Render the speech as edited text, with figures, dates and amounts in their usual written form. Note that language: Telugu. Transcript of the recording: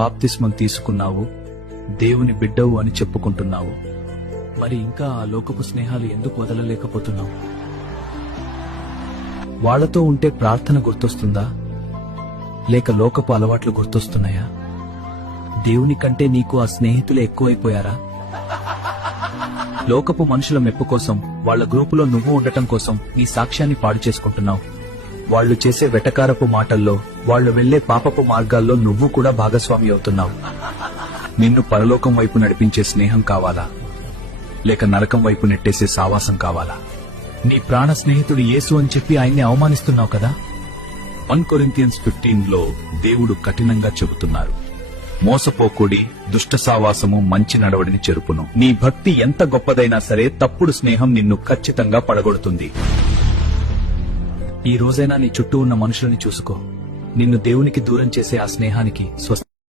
బాప్తిస్మం తీసుకున్నావు, దేవుని బిడ్డవు అని చెప్పుకుంటున్నావు. మరి ఇంకా ఆ లోకపు స్నేహాలు ఎందుకు వదలలేకపోతున్నావు? వాళ్లతో ఉంటే ప్రార్థన గుర్తొస్తుందా, లేక లోకపు అలవాట్లు గుర్తొస్తున్నాయా? దేవుని కంటే నీకు ఆ స్నేహితులే ఎక్కువైపోయారా? లోకపు మనుషుల మెప్పు కోసం, వాళ్ల గ్రూపులో నువ్వు ఉండటం కోసం నీ సాక్ష్యాన్ని పాడు చేసుకుంటున్నావు. వాళ్లు చేసే వెటకారపు మాటల్లో, వాళ్లు వెళ్లే పాపపు మార్గాల్లో నువ్వు కూడా భాగస్వామి అవుతున్నావు. నిన్ను పరలోకం వైపు నడిపించే స్నేహం కావాలా, లేక నరకం వైపు నెట్టేసే సావాసం కావాలా? నీ ప్రాణ స్నేహితుడు యేసు అని చెప్పి ఆయన్ని అవమానిస్తున్నావు కదా. 1 Corinthians 15లో దేవుడు కఠినంగా చెబుతున్నారు, మోసపోకుడి, దుష్ట సావాసము మంచి నడవడిని చెరుపును. నీ భక్తి ఎంత గొప్పదైనా సరే తప్పుడు స్నేహం నిన్ను ఖచ్చితంగా పడగొడుతుంది. ఈ రోజైనా నీ చుట్టూ ఉన్న మనుషులని చూసుకో. నిన్ను దేవునికి దూరం చేసే ఆ స్నేహానికి స్వస్తి.